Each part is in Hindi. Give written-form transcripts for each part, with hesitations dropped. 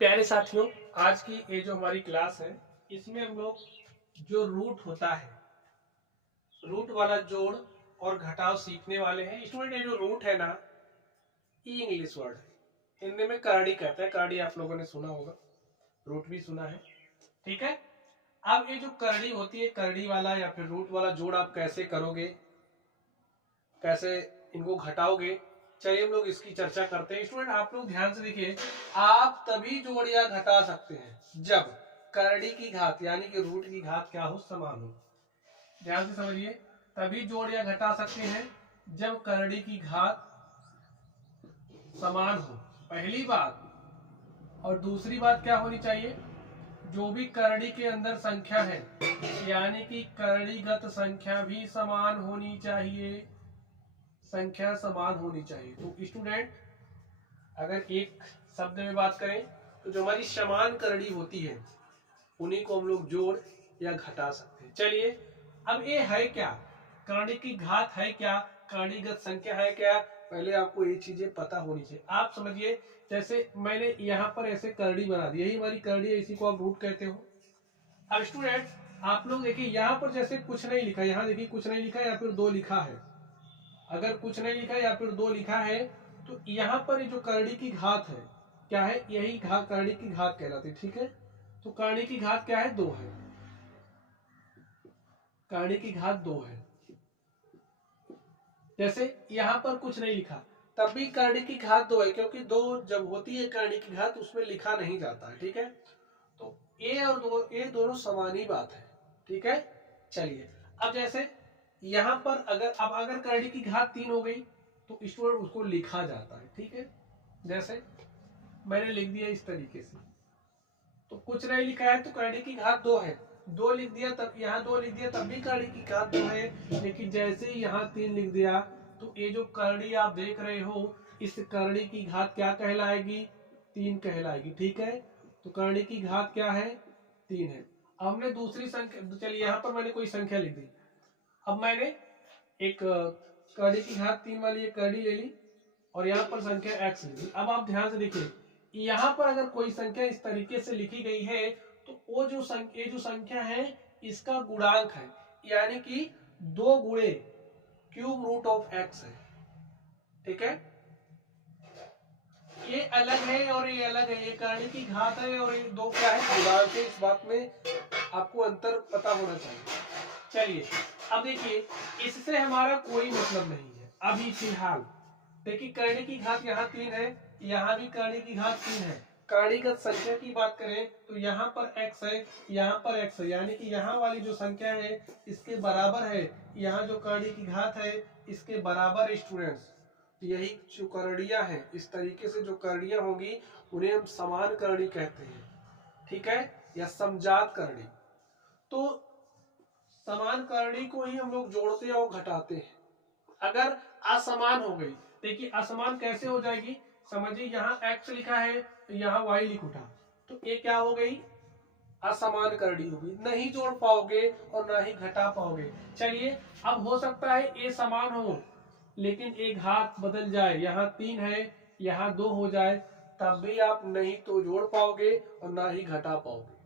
प्यारे साथियों, आज की ये जो हमारी क्लास है इसमें हम लोग जो रूट होता है, रूट वाला जोड़ और घटाव सीखने वाले हैं। स्टूडेंट, ये जो रूट है ना, ये इंग्लिश वर्ड है, हिंदी में करड़ी कहते हैं। करड़ी आप लोगों ने सुना होगा, रूट भी सुना है। ठीक है। अब ये जो करड़ी होती है, करड़ी वाला या फिर रूट वाला जोड़ आप कैसे करोगे, कैसे इनको घटाओगे, चलिए हम लोग इसकी चर्चा करते हैं। स्टूडेंट, आप लोग ध्यान से देखिए, आप तभी जोड़ या घटा सकते हैं जब करड़ी की घात यानी कि रूट की घात क्या हो, समान हो। ध्यान से समझिए, तभी जोड़ या घटा सकते हैं जब करड़ी की घात समान हो, पहली बात। और दूसरी बात क्या होनी चाहिए, जो भी करड़ी के अंदर संख्या है यानी कि करड़ीगत संख्या भी समान होनी चाहिए, संख्या समान होनी चाहिए। तो स्टूडेंट, अगर एक शब्द में बात करें तो जो हमारी समान करड़ी होती है उन्हीं को हम लोग जोड़ या घटा सकते हैं। चलिए, अब ये है क्या, करड़ी की घात है क्या, करड़ीगत संख्या है क्या, पहले आपको ये चीजें पता होनी चाहिए। आप समझिए, जैसे मैंने यहाँ पर ऐसे करड़ी बना दी, यही हमारी करड़ी है, इसी को आप रूट कहते हो। अब स्टूडेंट, आप लोग देखिए, यहाँ पर जैसे कुछ नहीं लिखा, यहाँ देखिए कुछ नहीं लिखा या फिर दो लिखा है। अगर कुछ नहीं लिखा या फिर दो लिखा है तो यहाँ पर जो करड़ी की घात है क्या है, यही घात करड़ी की घात कहलाती है। ठीक है, तो करड़ी की घात क्या है, 2 है। करड़ी की घात 2 है। जैसे यहाँ पर कुछ नहीं लिखा तब भी करड़ी की घात 2 है, क्योंकि 2 जब होती है करड़ी की घात उसमें लिखा नहीं जाता है। ठीक है, तो ए और दो, ये दोनों समान ही बात है। ठीक है, चलिए, अब जैसे यहाँ पर अगर करड़ी की घात 3 हो गई तो स्टूडेंट उसको लिखा जाता है। ठीक है, जैसे मैंने लिख दिया इस तरीके से, तो कुछ नहीं लिखा है तो करड़ी की घात 2 है, 2 लिख दिया तब यहाँ 2 लिख दिया तब भी करड़ी की घात 2 है। लेकिन जैसे ही यहाँ 3 लिख दिया तो ये जो करड़ी आप देख रहे हो, इस करड़ी की घात क्या कहलाएगी, 3 कहलाएगी। ठीक है, तो करड़ी की घात क्या है, 3 है। अब हमने दूसरी संख्या, चलिए यहाँ पर मैंने कोई संख्या लिख दी। अब मैंने एक करड़ी की घात 3 वाली एक करड़ी ले ली और यहाँ पर संख्या x लिख दी। अब आप ध्यान से देखिए, यहाँ पर अगर कोई संख्या इस तरीके से लिखी गई है तो वो जो संख्या है इसका गुणांक है, यानी कि 2 गुणे क्यूब रूट ऑफ x है। ठीक है, ये अलग है और ये अलग है, ये करड़ी की घात है और ये 2 क्या है, गुणांक है। इस बात में आपको अंतर पता होना चाहिए। चलिए, अब देखिए, इससे हमारा कोई मतलब नहीं है अभी फिलहाल। देखिए, करड़ी की घात यहाँ 3 है, यहाँ भी करड़ी की घात 3 है। करणीगत संख्या की बात करें तो यहाँ पर x है, यहाँ पर x है, यानी कि यहाँ वाली जो संख्या है इसके बराबर है, यहाँ जो करड़ी की घात है इसके बराबर। स्टूडेंट्स, यही जो करड़ियाँ हैं, इस तरीके से जो करड़ियाँ होंगी उन्हें हम समान करड़ी कहते हैं। ठीक है, या समजात करड़ी। तो समान करड़ी को ही हम लोग जोड़ते और घटाते हैं। अगर असमान हो गई, देखिए असमान कैसे हो जाएगी, समझिए यहाँ x लिखा है तो यहाँ y लिख उठा, तो ये क्या हो गई, असमान करड़ी होगी, नहीं जोड़ पाओगे और ना ही घटा पाओगे। चलिए, अब हो सकता है ये समान हो लेकिन एक घात बदल जाए, यहाँ 3 है यहाँ 2 हो जाए, तब भी आप नहीं तो जोड़ पाओगे और ना ही घटा पाओगे।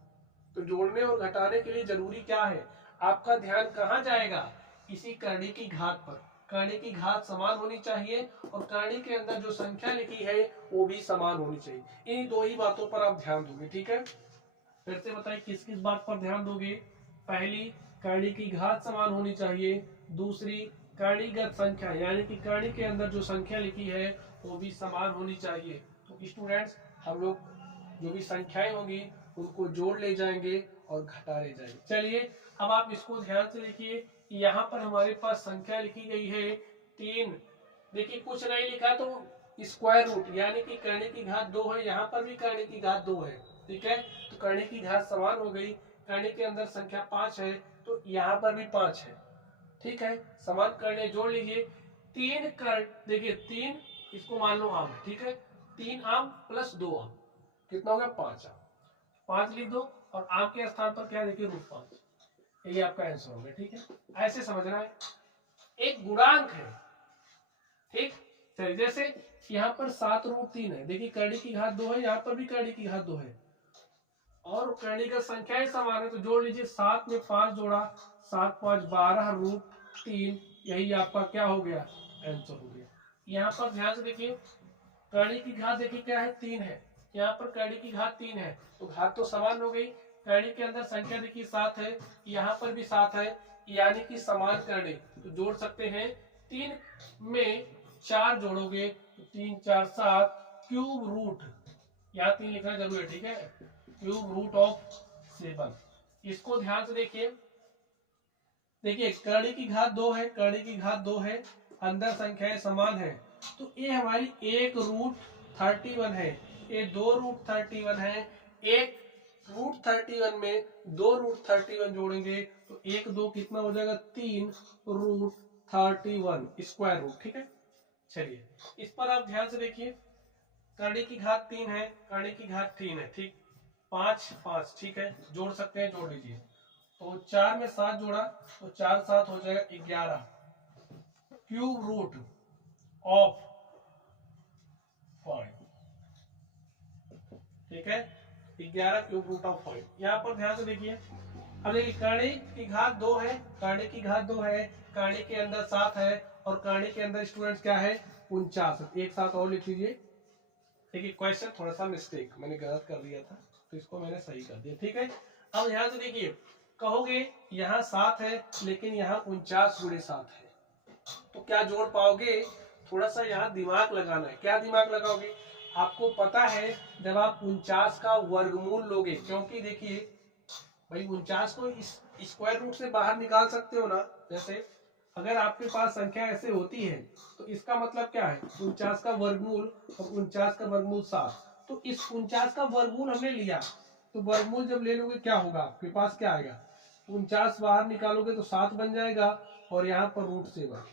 तो जोड़ने और घटाने के लिए जरूरी क्या है, आपका ध्यान कहाँ जाएगा, इसी करड़ी की घात पर। करड़ी की घात समान होनी चाहिए और करड़ी के अंदर जो संख्या लिखी है वो भी समान होनी चाहिए। इन 2 ही बातों पर आप ध्यान दोगे। ठीक है, फिर से बताइए किस किस बात पर ध्यान दोगे। पहली, करड़ी की घात समान होनी चाहिए। दूसरी, करणीगत संख्या यानी कि करड़ी के अंदर जो संख्या लिखी है वो भी समान होनी चाहिए। तो स्टूडेंट्स, हम लोग जो भी संख्याएं होंगी उनको जोड़ ले जाएंगे और घटा ले जाएंगे। चलिए, अब आप इसको ध्यान से देखिए, यहाँ पर हमारे पास संख्या लिखी गई है 3। देखिए, कुछ नहीं लिखा तो स्क्वायर रूट यानी कि करने की घात 2 है, यहाँ पर भी करने की घात 2 है। ठीक है, तो करने की घात समान हो गई। करने के अंदर संख्या 5 है तो यहाँ पर भी 5 है। ठीक है, समान करने जोड़ लीजिए। 3 कर, देखिए 3, इसको मान लो आम। ठीक है, 3 आम प्लस 2 आम कितना हो गया, 5 आम। 5 लिख दो और आम के स्थान पर क्या, देखिए रूट 5, यही आपका आंसर होगा। ठीक है, ऐसे समझना है, एक गुणांक है। ठीक, चलिए जैसे यहाँ पर 7√3 है, देखिए करड़ी की घात 2 है, यहाँ पर भी करड़ी की घात 2 है और करड़ी का संख्याएं समान है, तो जोड़ लीजिए। 7 में 5 जोड़ा, 7 5 12√3, यही आपका क्या हो गया, आंसर हो गया। यहाँ पर ध्यान से देखिए, करड़ी की घात देखिए क्या है, 3 है, यहाँ पर करड़ी की घात 3 है, तो घात तो समान हो गई। करड़ी के अंदर संख्या देखिए 7 है, यहाँ पर भी 7 है, यानी कि समान करड़ी, तो जोड़ सकते हैं। 3 में 4 जोड़ोगे तो 3 4 7, क्यूब रूट, यहाँ 3 लिखना जरूरी है, ठीक है, क्यूब रूट ऑफ 7। इसको ध्यान से देखिए, देखिए करड़ी की घात 2 है, करड़ी की घात 2 है, अंदर संख्याएं समान है, तो ये हमारी 1√31 है, ये 2√31 है। 1√31 में 2√31 जोड़ेंगे तो 1 2 कितना हो जाएगा, 3√31 स्क्वायर रूट, ठीक है। चलिए इस पर आप ध्यान से देखिए, करड़ी की घात 3 है, करड़ी की घात 3 है, ठीक, 5 5, ठीक है, जोड़ सकते हैं, जोड़ लीजिए। तो 4 में 7 जोड़ा तो 4 7 हो जाएगा 11, क्यूब रूट ऑफ 5, ठीक है, 11 क्यूब रूट ऑफ 5। यहाँ पर ध्यान से देखिए, अब देखिए करड़ी की घात 2 है, करड़ी की घात 2 है, करड़ी के अंदर 7 है और करड़ी के अंदर स्टूडेंट्स क्या है, 49। एक साथ और लिख लीजिए। देखिए क्वेश्चन थोड़ा सा मिस्टेक, मैंने गलत कर दिया था, तो इसको मैंने सही कर दिया, ठीक है। अब ध्यान से देखिए, कहोगे यहाँ 7 है लेकिन यहाँ 49 गुणे 7 है, तो क्या जोड़ पाओगे, थोड़ा सा यहाँ दिमाग लगाना है। क्या दिमाग लगाओगे, आपको पता है जब आप 49 का वर्गमूल लोगे, क्योंकि देखिए भाई 49 को इस स्क्वायर रूट से बाहर निकाल सकते हो ना, जैसे अगर आपके पास संख्या ऐसे होती है तो इसका मतलब क्या है, 49 का वर्गमूल और 49 का वर्गमूल 7, तो इस 49 का वर्गमूल हमने लिया, तो वर्गमूल जब ले लोगे क्या होगा, आपके पास क्या आएगा, 49 बाहर निकालोगे तो 7 बन जाएगा और यहाँ पर √7।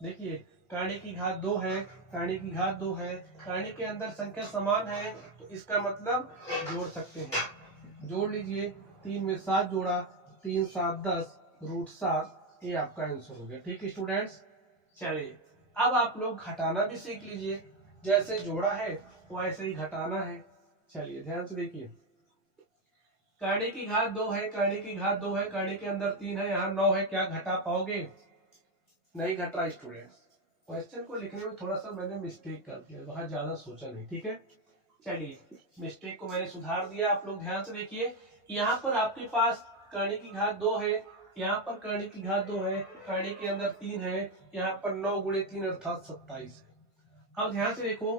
देखिए करड़ी की घात 2 है, करड़ी की घात 2 है, करड़ी के अंदर संख्या समान है, तो इसका मतलब जोड़ सकते हैं, जोड़ लीजिए। 3 में 7 जोड़ा, 3 7 10, √7, ये आपका आंसर हो गया, ठीक है स्टूडेंट्स। चलिए अब आप लोग घटाना भी सीख लीजिए, जैसे जोड़ा है वैसे ही घटाना है। चलिए ध्यान से देखिए, करड़ी की घात 2 है, करड़ी की घात 2 है, करड़ी के अंदर 3 है, यहाँ 9 है, क्या घटा पाओगे, नहीं घट रहा स्टूडेंट्स। क्वेश्चन को लिखने में थोड़ा सा मैंने मिस्टेक कर दिया, बहुत ज्यादा सोचा नहीं, ठीक है। चलिए मिस्टेक को मैंने सुधार दिया, आप लोग ध्यान से देखिए। यहाँ पर आपके पास करड़ी की घात 2 है, यहाँ पर करड़ी की घात 2 है, करड़ी के अंदर 3 है, यहाँ पर 9 गुणे 3 अर्थात 27 है। अब ध्यान से देखो,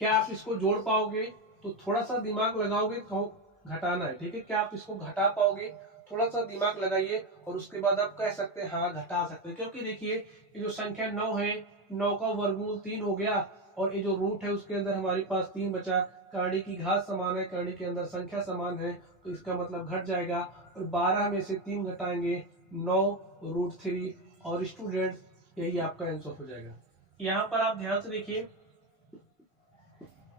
क्या आप इसको जोड़ पाओगे, तो थोड़ा सा दिमाग लगाओगे, घटाना है, ठीक है, क्या आप इसको घटा पाओगे, थोड़ा सा दिमाग लगाइए और उसके बाद आप कह सकते हैं हाँ घटा सकते हैं। क्योंकि देखिए ये जो संख्या 9 है, 9 का वर्गमूल 3 हो गया और ये जो रूट है उसके अंदर हमारे पास 3 बचा, करड़ी की घात समान है, करड़ी के अंदर संख्या समान है, तो इसका मतलब घट जाएगा और 12 में से 3 घटाएंगे 9√3 और स्टूडेंट यही आपका आंसर हो जाएगा। यहाँ पर आप ध्यान से देखिए,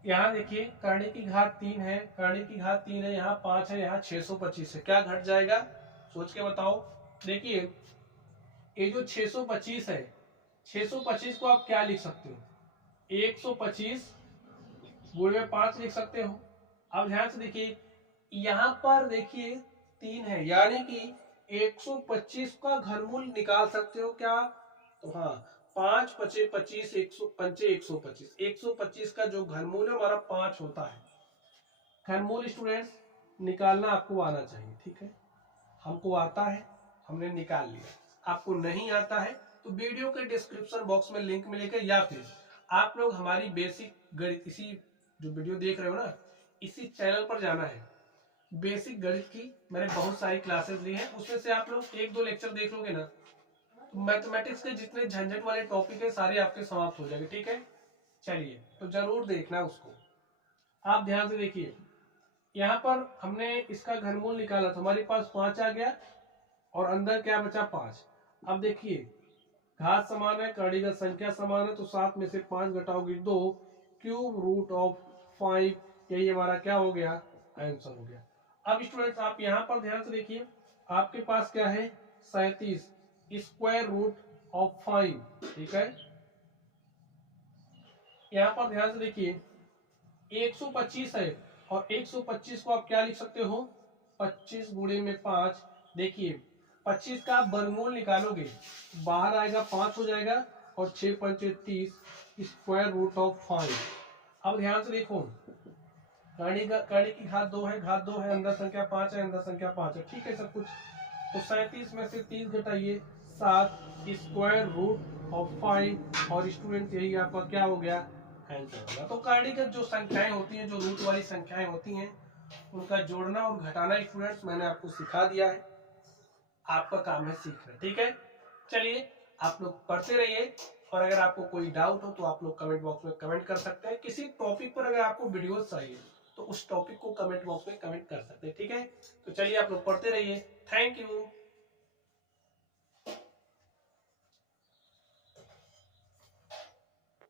यहाँ देखिए करड़ी की घात 3 है, करड़ी की घात 3 है, यहाँ 5 है, यहाँ 625 है, क्या घट जाएगा, सोच के बताओ। देखिए ये जो 625 है, 625 को आप क्या लिख सकते हो, 125 गुणे में 5 लिख सकते हो। अब ध्यान से देखिए, यहाँ पर देखिए 3 है, यानी कि 125 का घनमूल निकाल सकते हो क्या, तो हाँ 5 5 25, 125, 125 का जो घनमूल है हमारा 5 होता है। घनमूल स्टूडेंट्स निकालना आपको आना चाहिए, ठीक है, हमको आता है, हमने निकाल लिया, आपको नहीं आता है तो वीडियो के डिस्क्रिप्शन बॉक्स में लिंक मिलेगा, या फिर आप लोग हमारी बेसिक गणित, इसी जो वीडियो देख रहे हो ना, इसी चैनल पर जाना है। बेसिक गणित की मैंने बहुत सारी क्लासेस ली हैं, उसमें से आप लोग 1-2 लेक्चर देख लोगे ना, तो मैथमेटिक्स के जितने झंझट वाले टॉपिक है सारे आपके समाप्त हो जाएंगे, ठीक है। चलिए तो जरूर देखना उसको। आप ध्यान से देखिए, यहाँ पर हमने इसका घनमूल निकाला तो हमारे पास 5 आ गया और अंदर क्या बचा, 5। अब देखिए घात समान है, करड़ी का संख्या समान है, तो 7 में से 5 घटाओगे 2, क्यूब रूट ऑफ 5, यही हमारा क्या हो गया, आंसर हो गया। अब स्टूडेंट्स आप यहाँ पर ध्यान से देखिए, आपके पास क्या है, 37 स्क्वायर रूट ऑफ 5, ठीक है, यहाँ पर ध्यान से देखिए 125 है और 125 को आप क्या लिख सकते हो 25 गुणे में 5। देखिए 25 का आप वर्गमूल निकालोगे बाहर आएगा 5 हो जाएगा और 6 पंचे 30 स्क्वायर रूट ऑफ 5। अब ध्यान से देखो कर्ण की घात 2 है, घात 2 है, अंदर संख्या 5 है, अंदर संख्या 5 है, ठीक है सब कुछ। तो 37 में से 30 घटाइए 7 स्क्वायर रूट ऑफ 5 और स्टूडेंट यही आपका क्या हो गया आंसर होगा। तो कर्णिक जो संख्याएं होती हैं, जो रूट वाली संख्याएं होती हैं, उनका जोड़ना और घटाना स्टूडेंट्स मैंने आपको सिखा दिया है, आपका काम है सीखना, ठीक है। चलिए आप लोग पढ़ते रहिए और अगर आपको कोई डाउट हो तो आप लोग कमेंट बॉक्स में कमेंट कर सकते हैं। किसी टॉपिक पर अगर आपको वीडियो चाहिए तो उस टॉपिक को कमेंट बॉक्स में कमेंट कर सकते हैं, ठीक है। तो चलिए आप लोग पढ़ते रहिए। Thank you.